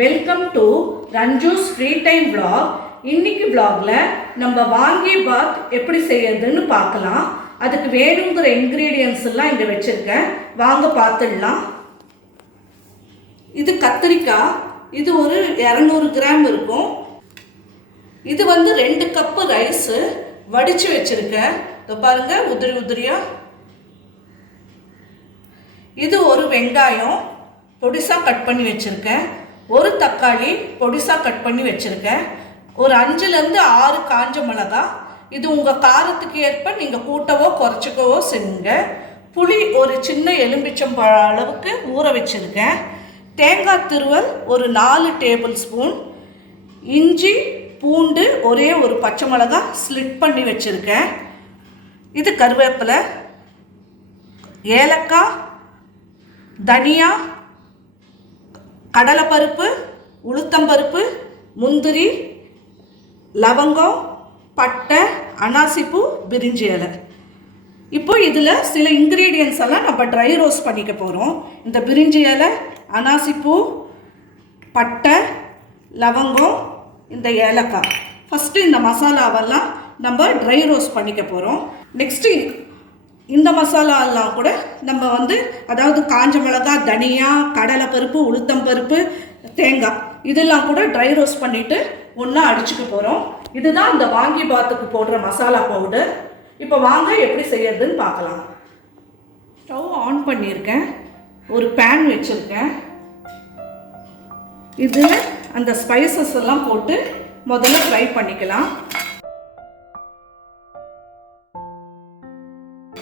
Welcome to Ranju's free time vlog. இன்னைக்கு vlogல நம்ம வாங்கி பாத் எப்படி செய்யறதுன்னு பார்க்கலாம். அதுக்கு வேணுங்கிற இன்கிரீடியன்ட்ஸ் எல்லாம் இங்க வச்சிருக்கேன். வாங்க பார்த்துடலாம். இது கத்திரிக்காய். இது ஒரு 200 கிராம் இருக்கும். இது வந்து 2 கப் ரைஸ் வடிச்சு வச்சிருக்கேன். இதோ பாருங்க உதிரி உதிரியா. இது ஒரு வெங்காயம் பொடிசா கட் பண்ணி வச்சிருக்கேன். ஒரு தக்காளி பொடிசா கட் பண்ணி வச்சிருக்கேன். ஒரு 5 ல இருந்து 6 காஞ்ச மிளகாய். இது உங்க காரத்துக்கு ஏற்ப நீங்க கூட்டவோ குறைச்சிக்கவோ செய்யுங்க. புளி ஒரு சின்ன எலும்பிச்சம்பழம் அளவுக்கு ஊற வச்சிருக்கேன். தேங்காய் துருவல் ஒரு 4 டேபிள் ஸ்பூன். இஞ்சி பூண்டு ஒரே ஒரு பச்சை மிளகாய் ஸ்லிட் பண்ணி வச்சிருக்கேன். இது கருவேப்பிலை, ஏலக்காய், தனியா, கடலைப்பருப்பு, உளுத்தம்பருப்பு, முந்திரி, லவங்கம், பட்டை, அனாசிப்பூ, பிரிஞ்சி இலை. இப்போ இதில் சில இன்க்ரீடியன்ஸ் எல்லாம் நம்ம ட்ரை ரோஸ்ட் பண்ணிக்க போகிறோம். இந்த பிரிஞ்சி இலை, அனாசிப்பூ, பட்டை, லவங்கம், இந்த ஏலக்காய். ஃபஸ்ட்டு இந்த மசாலாவெல்லாம் நம்ம ட்ரை ரோஸ்ட் பண்ணிக்க போகிறோம். நெக்ஸ்ட்டு இந்த மசாலாலாம் கூட நம்ம வந்து அதாவது காஞ்ச மிளகாய், தனியா, கடலைப்பருப்பு, உளுத்தம்பருப்பு, தேங்காய் இதெல்லாம் கூட ட்ரை ரோஸ்ட் பண்ணிவிட்டு ஒன்றா அடிச்சுக்க போகிறோம். இதுதான் இந்த வாங்கி பாத்துக்கு போடுற மசாலா பவுடர். இப்போ வாங்க எப்படி செய்யறதுன்னு பார்க்கலாம். ஸ்டவ் ஆன் பண்ணியிருக்கேன். ஒரு பேன் வச்சுருக்கேன். இதில் அந்த ஸ்பைசஸ் எல்லாம் போட்டு முதல்ல ஃப்ரை பண்ணிக்கலாம்.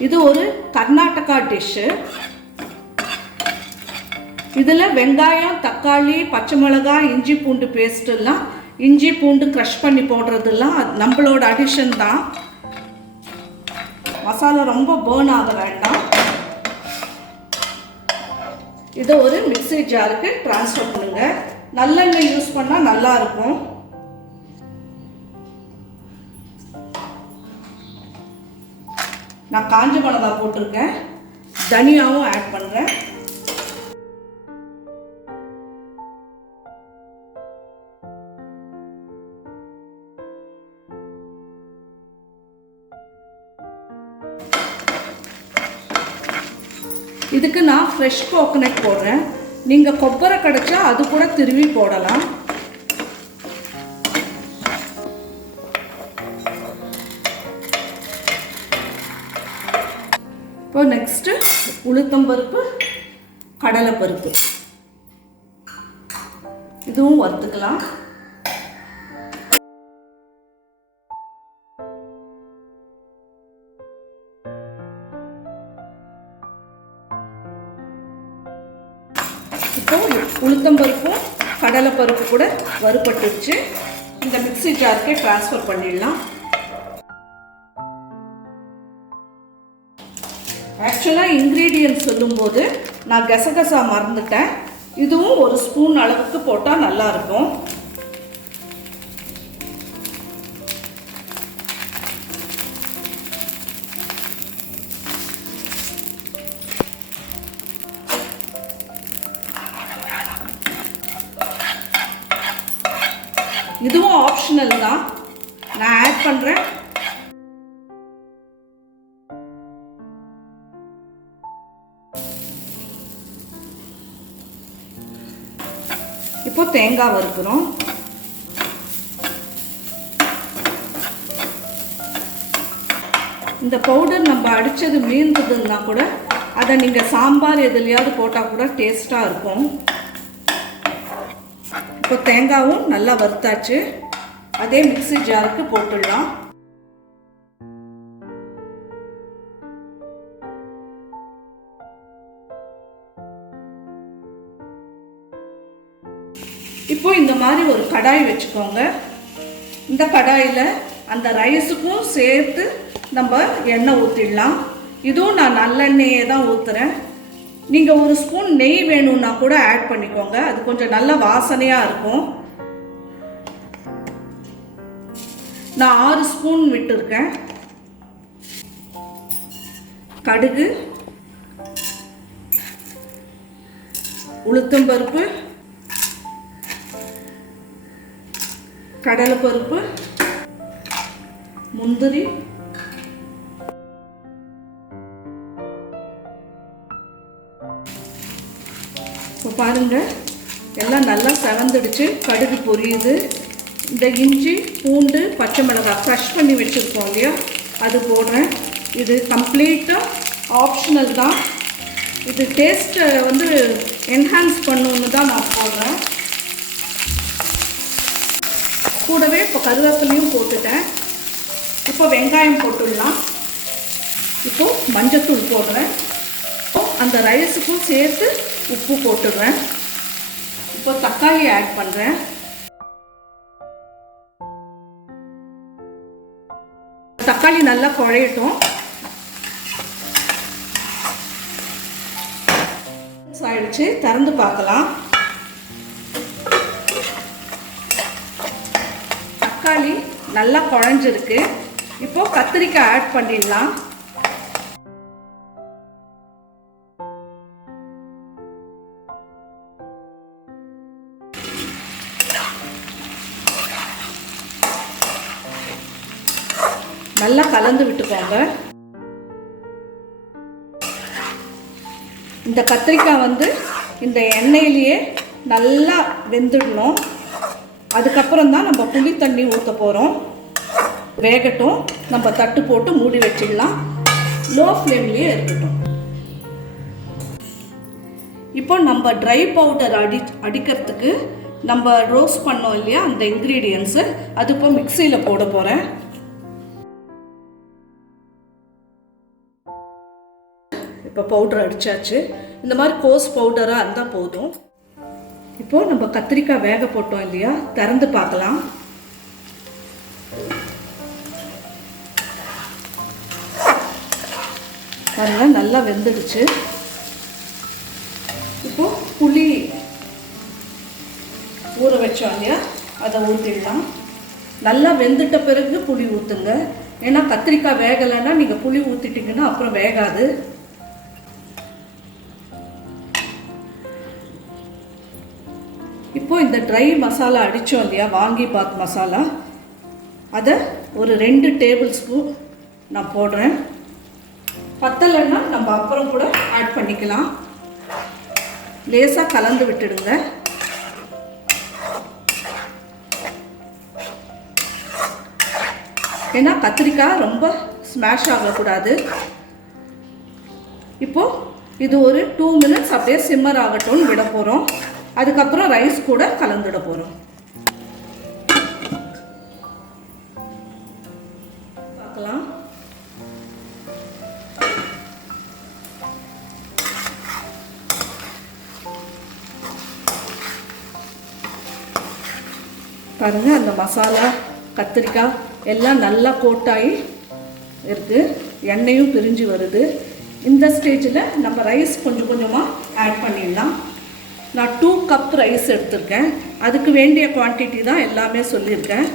இது ஒரு கர்நாடகா டிஷ்ஷு. இதில் வெங்காயம், தக்காளி, பச்சை மிளகாய், இஞ்சி பூண்டு பேஸ்ட் எல்லாம் இஞ்சி பூண்டு க்ரஷ் பண்ணி போடுறதெல்லாம் நம்மளோட அடிஷன் தான். மசாலா ரொம்ப பேர்ன் ஆக வேண்டாம். இதை ஒரு மிக்ஸி ஜாருக்கு ட்ரான்ஸ்ஃபர் பண்ணுங்க. நல்லெண்ணெய் யூஸ் பண்ணால் நல்லா இருக்கும். நான் காஞ்ச மிளகாய் போட்டிருக்கேன். தனியாவும் ஆட் பண்ணுறேன். இதுக்கு நான் ஃப்ரெஷ் கோகோனட் போடுறேன். நீங்கள் கொப்பரை கிடைச்சா அது கூட திருவி போடலாம். இப்போ நெக்ஸ்ட்டு உளுத்தம்பருப்பு, கடலைப்பருப்பு இதுவும் வறுத்துக்கலாம். இப்போ உளுத்தம்பருப்பும் கடலைப்பருப்பு கூட வறுபட்டுச்சு. இந்த மிக்ஸி ஜாருக்கே ட்ரான்ஸ்ஃபர் பண்ணிடலாம். ஆக்சுவலாக இன்க்ரீடியன்ட் சொல்லும்போது நான் கசகசா மறந்துட்டேன். இதுவும் ஒரு ஸ்பூன் அளவுக்கு போட்டால் நல்லாயிருக்கும். இதுவும் ஆப்ஷனல் தான். நான் ஆட் பண்ணுறேன். இப்போ தேங்காய் வறுக்கிறோம். இந்த பவுடர் நம்ம அடித்தது மீந்ததுன்னா கூட அதை நீங்கள் சாம்பார் எதுலையாவது போட்டால் கூட டேஸ்ட்டாக இருக்கும். இப்போ தேங்காயும் நல்லா வறுத்தாச்சு. அதே மிக்ஸி ஜாருக்கு போட்டுடலாம். இப்போ இந்த மாதிரி ஒரு கடாய் வச்சுக்கோங்க. இந்த கடாயில் அந்த ரைஸுக்கும் சேர்த்து நம்ம எண்ணெய் ஊற்றிடலாம். இதுவும் நான் நல்லெண்ணெயே தான் ஊற்றுறேன். நீங்கள் ஒரு ஸ்பூன் நெய் வேணும்னா கூட ஆட் பண்ணிக்கோங்க. அது கொஞ்சம் நல்ல வாசனையாக இருக்கும். நான் 6 ஸ்பூன் விட்டுருக்கேன். கடுகு, உளுத்தம்பருப்பு, கடலைப்பருப்பு, முந்திரி, இப்போ பாருங்கள் எல்லாம் நல்லா செவந்துடுச்சு. கடுகு பொரியுது. இந்த இஞ்சி, பூண்டு, பச்சை மிளகாய் க்ரஷ் பண்ணி வச்சுருக்கோம் இல்லையா, அது போடுறேன். இது கம்ப்ளீட்டாக ஆப்ஷனல் தான். இது டேஸ்ட்டை வந்து என்ஹான்ஸ் பண்ணணுன்னு தான் நான் போடுறேன். கூடவே இப்போ கருவேப்பிலையும் போட்டுட்டேன். இப்போ வெங்காயம் போட்டுடலாம். இப்போது மஞ்சத்தூள் போடுறேன். இப்போது அந்த ரைஸுக்கும் சேர்த்து உப்பு போட்டுடுறேன். இப்போ தக்காளி ஆட் பண்ணுறேன். தக்காளி நல்லா குழையட்டும். ஆயிடுச்சு, திறந்து பார்க்கலாம். தக்காளி நல்லா குழைஞ்சிருக்கு. இப்போ கத்திரிக்காய் ஆட் பண்ணிடலாம். நல்லா கலந்து விட்டுக்கோங்க. இந்த கத்திரிக்காய் வந்து இந்த எண்ணெயிலேயே நல்லா வெந்துடணும். அதுக்கப்புறம் தான் நம்ம புளி தண்ணி ஊற்ற போகிறோம். வேகட்டும். நம்ம தட்டு போட்டு மூடி வச்சிடலாம். லோ ஃப்ளேம்லேயே இருக்கட்டும். இப்போ நம்ம ட்ரை பவுடர் அடிக்கிறதுக்கு நம்ம ரோஸ்ட் பண்ணோம் இல்லையா, அந்த இன்க்ரீடியன்ஸு அது இப்போ மிக்சியில் போட போகிறேன். இப்போ பவுடர் அடித்தாச்சு. இந்த மாதிரி கோர்ஸ் பவுடராக இருந்தால் போதும். இப்போது நம்ம கத்திரிக்காய் வேக போட்டோம் இல்லையா, திறந்து பார்க்கலாம். பாருங்கள் நல்லா வெந்துடுச்சு. இப்போது புளி ஊற வச்சோம் இல்லையா, அதை ஊற்றிடலாம். நல்லா வெந்துட்ட பிறகு புளி ஊற்றுங்க. ஏன்னா கத்திரிக்காய் வேகலைன்னா நீங்கள் புளி ஊற்றிட்டிங்கன்னா அப்புறம் வேகாது. இப்போ இந்த ட்ரை மசாலா அடித்தோம் இல்லையா, வாங்கிபாத் மசாலா, அதை ஒரு 2 டேபிள் ஸ்பூன் நான் போடுறேன். பத்தலைன்னா நம்ம அப்புறம் கூட ஆட் பண்ணிக்கலாம். லேசாக கலந்து விட்டுடுங்க. ஏன்னா கத்திரிக்காய் ரொம்ப ஸ்மாஷ் ஆகக்கூடாது. இப்போது இது ஒரு 2 மினிட்ஸ் அப்படியே சிம்மர் ஆகட்டும்னு விட போகிறோம். அதுக்கப்புறம் ரைஸ் கூட கலந்துட போகிறோம். பார்க்கலாம். பாருங்கள் அந்த மசாலா, கத்திரிக்காய் எல்லாம் நல்லா கோட்டாகி இருக்குது. எண்ணெயும் பிரிஞ்சு வருது. இந்த ஸ்டேஜில் நம்ம ரைஸ் கொஞ்சம் கொஞ்சமாக ஆட் பண்ணிடலாம். நான் 2 கப் ரைஸ் எடுத்திருக்கேன். அதுக்கு வேண்டிய குவான்டிட்டி தான் எல்லாமே சொல்லியிருக்கேன்.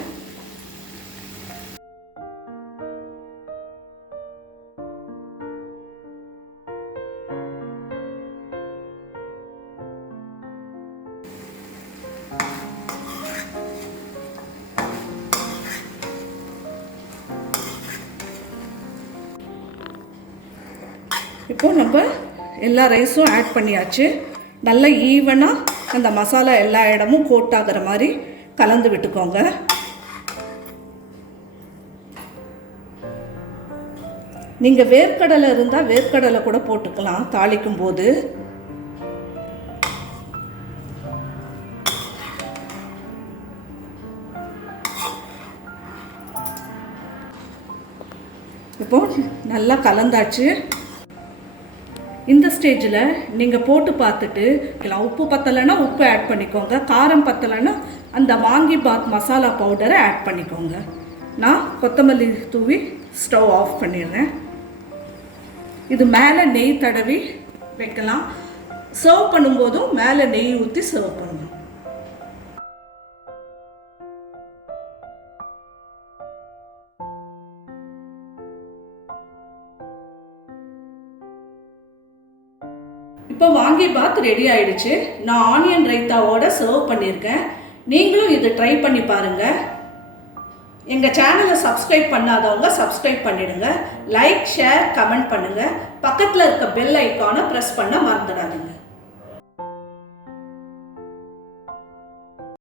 இப்போ நம்ம எல்லா ரைஸும் ஆட் பண்ணியாச்சு. நல்லா ஈவனாக அந்த மசாலா எல்லா இடமும் கோட் ஆகிற மாதிரி கலந்து விட்டுக்கோங்க. நீங்கள் வேர்க்கடலை இருந்தால் வேர்க்கடலை கூட போட்டுக்கலாம் தாளிக்கும் போது. இப்போ நல்லா கலந்தாச்சு. இந்த ஸ்டேஜில் நீங்கள் போட்டு பார்த்துட்டு உப்பு பத்தலைன்னா உப்பு ஆட் பண்ணிக்கோங்க. காரம் பத்தலைன்னா அந்த வாங்கிபாத் மசாலா பவுடரை ஆட் பண்ணிக்கோங்க. நான் கொத்தமல்லி தூவி ஸ்டவ் ஆஃப் பண்ணிடுறேன். இது மேலே நெய் தடவி வைக்கலாம். சர்வ் பண்ணும்போதும் மேலே நெய் ஊற்றி சர்வ் பண்ணணும். இப்போ வாங்கிபாத் ரெடி ஆயிடுச்சு. நான் ஆனியன் ரைத்தாவோட சர்வ் பண்ணியிருக்கேன். நீங்களும் இதை ட்ரை பண்ணி பாருங்கள். எங்கள் சேனலை சப்ஸ்கிரைப் பண்ணாதவங்க சப்ஸ்கிரைப் பண்ணிடுங்க. லைக், ஷேர், கமெண்ட் பண்ணுங்கள். பக்கத்தில் இருக்க பெல் ஐக்கானை ப்ரெஸ் பண்ண மறந்துடாதீங்க.